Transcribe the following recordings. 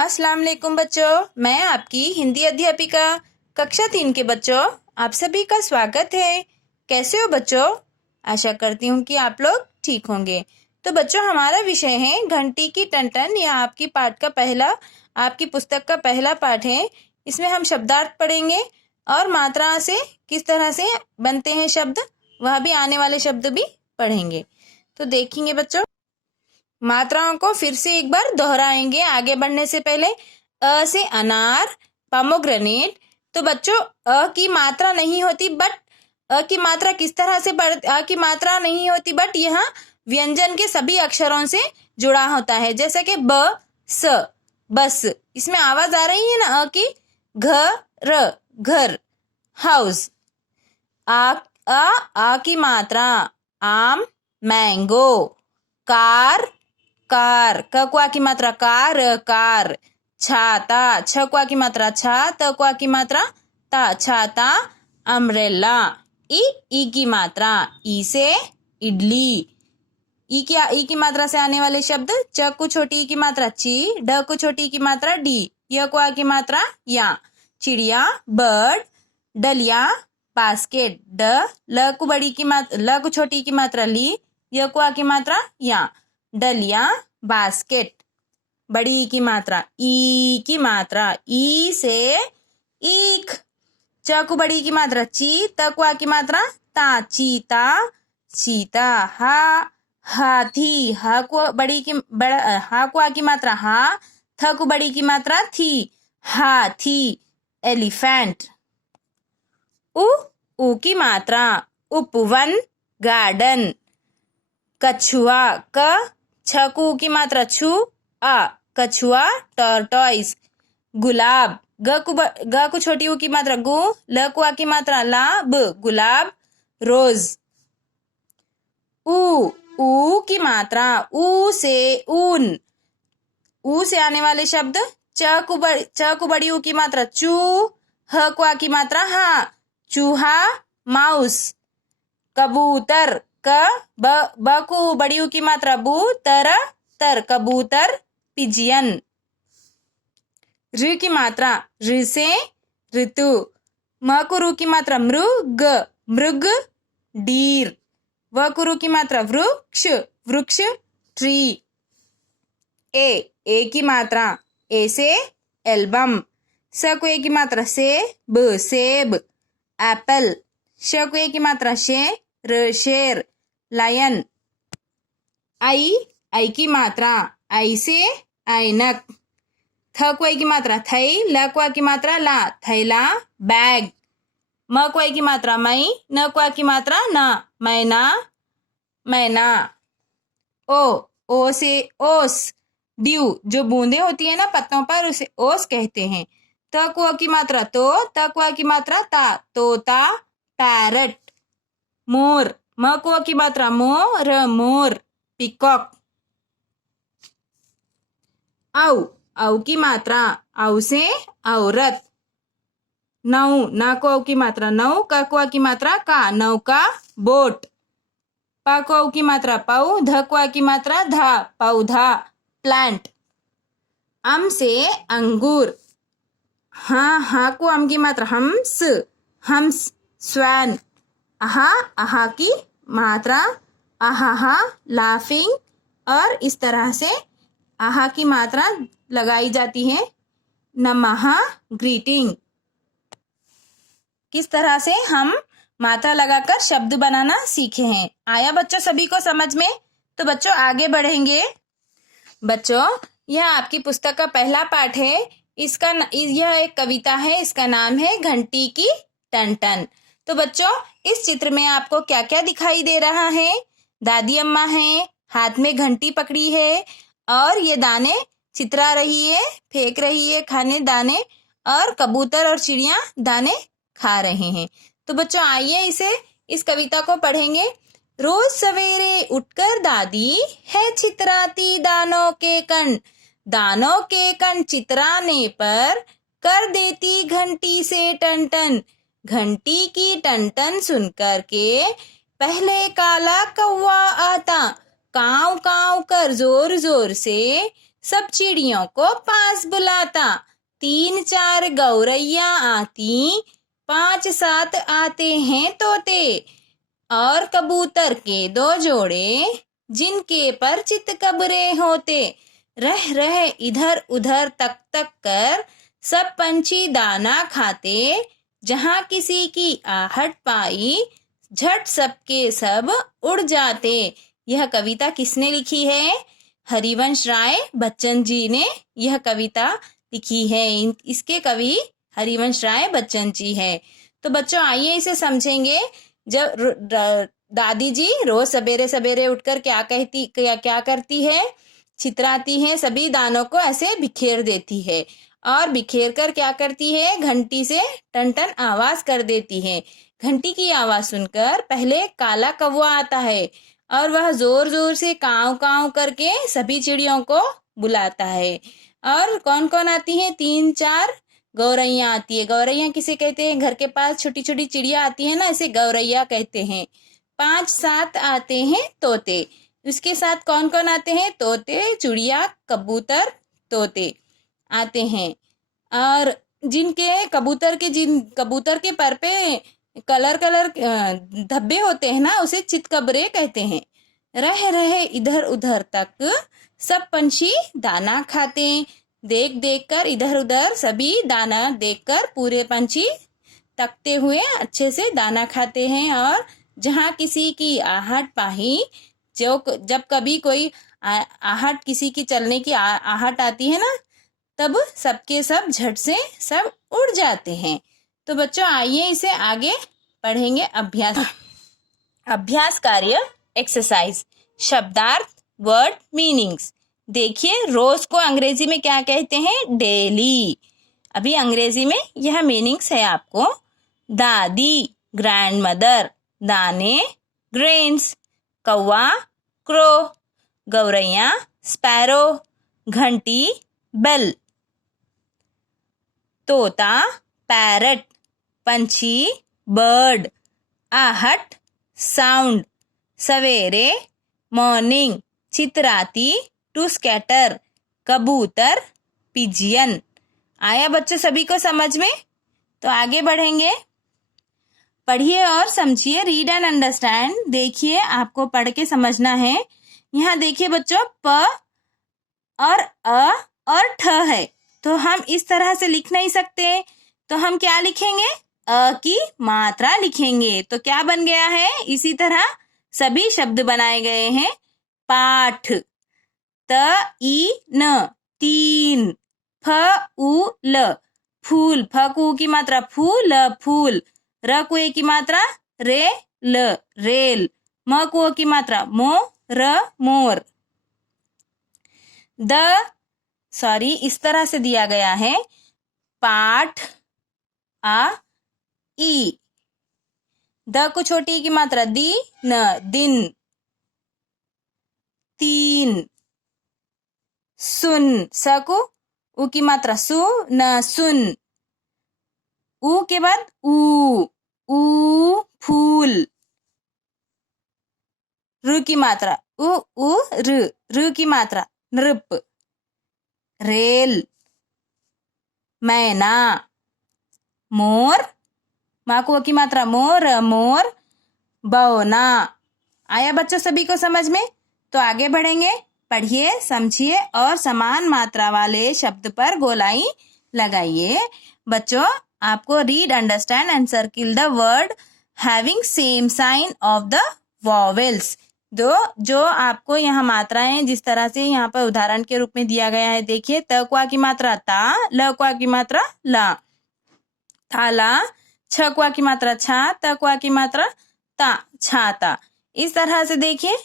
अस्सलाम वालेकुम बच्चों, मैं आपकी हिंदी अध्यापिका कक्षा 3 के बच्चों आप सभी का स्वागत है। कैसे हो बच्चों? आशा करती हूँ कि आप लोग ठीक होंगे। तो बच्चों, हमारा विषय है घंटी की टन-टन। यह आपकी पुस्तक का पहला पाठ है। इसमें हम शब्दार्थ पढ़ेंगे और मात्रा से किस तरह से बनते हैं शब्द, वह भी आने वाले शब्द भी पढ़ेंगे। तो देखेंगे बच्चों, मात्राओं को फिर से एक बार दोहराएंगे आगे बढ़ने से पहले। अ से अनार, पोमोग्रेनेट। तो बच्चों, अ की मात्रा नहीं होती, बट अ की मात्रा किस तरह से अ की मात्रा नहीं होती, बट यहाँ व्यंजन के सभी अक्षरों से जुड़ा होता है। जैसे कि ब, स, बस। इसमें आवाज आ रही है ना अ की। घर, घर, हाउस। आ की मात्रा आम, मैंगो। Car, car. कक्वा की मात्रा कार, कार। छाता, छक्वा की मात्रा छा, तक्वा की मात्रा ता, छाता। अम्ब्रेला। ई की मात्रा ई से इडली। ई की मात्रा से आने वाले शब्द च को छोटी ई की मात्रा ची, ड को छोटी ई की मात्रा डी, य को आ की मात्रा या। चिड़िया, बर्ड। डलिया, बास्केट। ल को छोटी ई की मात्रा ली, य को आ की मात्रा या। डलिया, बास्केट। बड़ी ई की मात्रा ई की मात्रा ई से ईख। च को बड़ी की मात्रा ची, त को आ की मात्रा ता, चीता, चीता। हाथी। हा को आ की मात्रा हा, थ को बड़ी की मात्रा थी, हाथी। एलिफेंट। उ की मात्रा उपवन, गार्डन। कछुआ, छ को की मात्रा छु, आ, कछुआ, टॉर्टोइस। गुलाब, ग को छोटी ऊ की मात्रा गु, ल को आ की मात्रा ला, ब, गुलाब, रोज। ऊ की मात्रा ऊ से ऊन। ऊ से आने वाले शब्द च को बड़ी ऊ की मात्रा चू, ह को आ की मात्रा हा, चूहा, माउस। कबूतर, ब को बड़ी ऊ की मात्रा बू, तर, कबूतर, पिजियन। ऋ की मात्रा ऋ से ऋतु। म को रू की मात्रा मृग, मृग, डीर। व को रू की मात्रा वृक्ष, वृक्ष, ट्री। ए की मात्रा ए से एल्बम। स को ए की मात्रा से, ब, सेब, एप्पल। श को ए की मात्रा शे, र, शेर, लायन। आई की मात्रा आई से ऐनक। थ को आई की मात्रा थई, ल को आ की मात्रा ला, थैला, बैग। म को आई की मात्रा मई, न को आ की मात्रा ना, मैना, मैना। ओ से ओस, ड्यू। जो बूंदे होती है ना पत्तों पर, उसे ओस कहते हैं। त को आ की मात्रा तो, त को आ की मात्रा ता, तोता, पैरट। मोर, म को आ की मात्रा मो, र, मोर, पिकॉक। औ की मात्रा औ से औरत। नौ, न को औ की मात्रा नौ, क को आ की मात्रा का, नौका, बोट। प को औ की मात्रा पौ, ध को आ की मात्रा धा, पौधा, प्लांट। अम से अंगूर। हा को अम की मात्रा हम्स, हम्स, स्वैन। आहा की मात्रा आहा, लाफिंग। और इस तरह से आहा की मात्रा लगाई जाती है। नमः, ग्रीटिंग। किस तरह से हम मात्रा लगाकर शब्द बनाना सीखे हैं। आया बच्चों सभी को समझ में? तो बच्चों आगे बढ़ेंगे। बच्चों, यह आपकी पुस्तक का पहला पाठ है। यह एक कविता है। इसका नाम है घंटी की टन-टन। तो बच्चों, इस चित्र में आपको क्या क्या दिखाई दे रहा है? दादी अम्मा है, हाथ में घंटी पकड़ी है और ये दाने चित्रा रही है, फेंक रही है खाने दाने, और कबूतर और चिड़िया दाने खा रहे हैं। तो बच्चों आइए इस कविता को पढ़ेंगे। रोज सवेरे उठकर दादी है चितराती दानों के कण, दानों के कण चितराने पर कर देती घंटी से टन-टन। घंटी की टन-टन सुनकर के पहले काला कौवा आता, काव काव कर जोर जोर से सब चिड़ियों को पास बुलाता। 3-4 गौरैया आती, 5-7 आते हैं तोते, और कबूतर के 2 जोड़े, जिनके पर चितकबरे होते। रह रह इधर उधर तक तक कर, सब पंछी दाना खाते। जहाँ किसी की आहट पाई, झट सबके सब उड़ जाते। यह कविता किसने लिखी है? हरिवंश राय बच्चन जी ने यह कविता लिखी है। इसके कवि हरिवंश राय बच्चन जी है। तो बच्चों आइए इसे समझेंगे। जब दादी जी रोज सवेरे सवेरे उठकर क्या करती है? छितराती है, सभी दानों को ऐसे बिखेर देती है, और बिखेर कर क्या करती है? घंटी से टन टन आवाज कर देती है। घंटी की आवाज सुनकर पहले काला कौवा आता है, और वह जोर जोर से काव काव करके सभी चिड़ियों को बुलाता है। और कौन कौन आती है? 3-4 गौरैया आती है। गौरैया किसे कहते हैं? घर के पास छोटी छोटी चिड़िया आती है ना, इसे गौरैया कहते हैं। 5-7 आते हैं तोते। उसके साथ कौन कौन आते हैं? तोते, चिड़िया, कबूतर, तोते आते हैं। और जिन कबूतर के पर पे कलर कलर धब्बे होते हैं ना, उसे चितकबरे कहते हैं। रह रहे इधर उधर तक, सब पंछी दाना खाते। देख देख कर इधर उधर सभी दाना देखकर पूरे पंछी तकते हुए अच्छे से दाना खाते हैं। और जहाँ किसी की आहट पाही, जब कभी कोई आहट, किसी की चलने की आहट आती है ना, तब सबके सब झट से सब उड़ जाते हैं। तो बच्चों आइए इसे आगे पढ़ेंगे। अभ्यास कार्य एक्सरसाइज। शब्दार्थ वर्ड मीनिंग्स। देखिए रोज को अंग्रेजी में क्या कहते हैं? डेली। अभी अंग्रेजी में यह मीनिंग्स है आपको। दादी ग्रैंड मदर, दाने ग्रेन्स, कौवा क्रो, गौरैया स्पैरो, घंटी बेल, तोता पैरट, पंछी बर्ड, आहट साउंड, सवेरे मॉर्निंग, चितराती टू स्कैटर, कबूतर पिजियन। आया बच्चों सभी को समझ में? तो आगे बढ़ेंगे। पढ़िए और समझिए। Read and understand. देखिए आपको पढ़ के समझना है। यहाँ देखिए बच्चों, प और अ और ठ है, तो हम इस तरह से लिख नहीं सकते। तो हम क्या लिखेंगे? अ की मात्रा लिखेंगे। तो क्या बन गया है? इसी तरह सभी शब्द बनाए गए हैं। पाठ, त ई न, तीन, फ उ ल, फूल, फ को की मात्रा फूल, फूल, र को ए की मात्रा रे ल, रेल, म को की मात्रा मो, र मोर। इस तरह से दिया गया है। पाठ आ ई, द को छोटी की मात्रा दी न, दिन, तीन, सुन, स को उ की मात्रा सु न, सुन, उ के बाद ऊ फूल, रु की मात्रा उ रु की मात्रा नृप, रेल, मैना, मोर, माँ को की मात्रा मोर, मोर, बौना। आया बच्चों सभी को समझ में? तो आगे बढ़ेंगे। पढ़िए, समझिए और समान मात्रा वाले शब्द पर गोलाई लगाइए। बच्चों आपको read, understand and circle the word having same sign of the vowels. जो आपको यहाँ मात्राएं जिस तरह से यहाँ पर उदाहरण के रूप में दिया गया है। देखिए, त क्वा की मात्रा ता, ल क्वा की मात्रा ला, थाला, छ क्वा की मात्रा छा, त क्वा की मात्रा ता, छाता। इस तरह से देखिए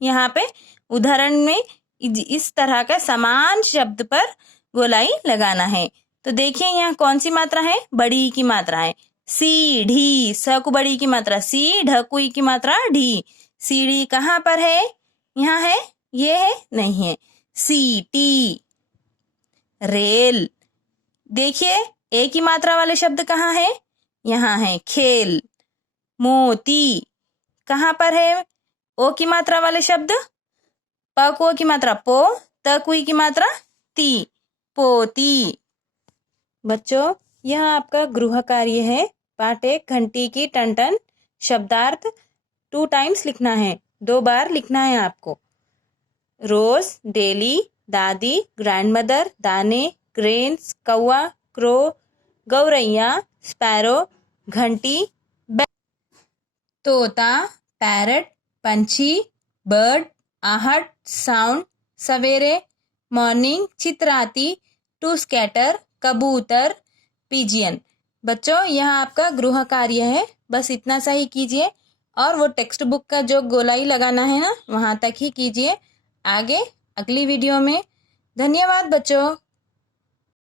यहाँ पे उदाहरण में इस तरह का समान शब्द पर गोलाई लगाना है। तो देखिए यहाँ कौन सी मात्रा है? बड़ी की मात्रा है। सीढ़ी, स को बड़ी की मात्रा सी, ढ को ई की मात्रा ढी। सीढ़ी कहाँ पर है? यहाँ है? ये है? नहीं है। सीटी, रेल। देखिए ए की मात्रा वाले शब्द कहाँ है? यहाँ है। खेल, मोती कहाँ पर है? ओ की मात्रा वाले शब्द, प को की मात्रा पो, तकुई की मात्रा ती, पोती। बच्चों यह आपका गृह कार्य है। पाठ 1 घंटी की टन-टन। शब्दार्थ 2 टाइम्स लिखना है, 2 बार लिखना है आपको। रोज, डेली, दादी, ग्रैंडमदर, दाने, ग्रेन्स, कौवा, क्रो, गौरैया, स्पैरो, घंटी, तोता, पैरट, पंछी, बर्ड, आहट, साउंड, सवेरे, मॉर्निंग, चित्राती, टू स्कैटर, कबूतर, पिजियन। बच्चों यह आपका गृह कार्य है, बस इतना सा ही कीजिए और वो टेक्स्ट बुक का जो गोलाई लगाना है ना वहाँ तक ही कीजिए। आगे अगली वीडियो में। धन्यवाद बच्चों।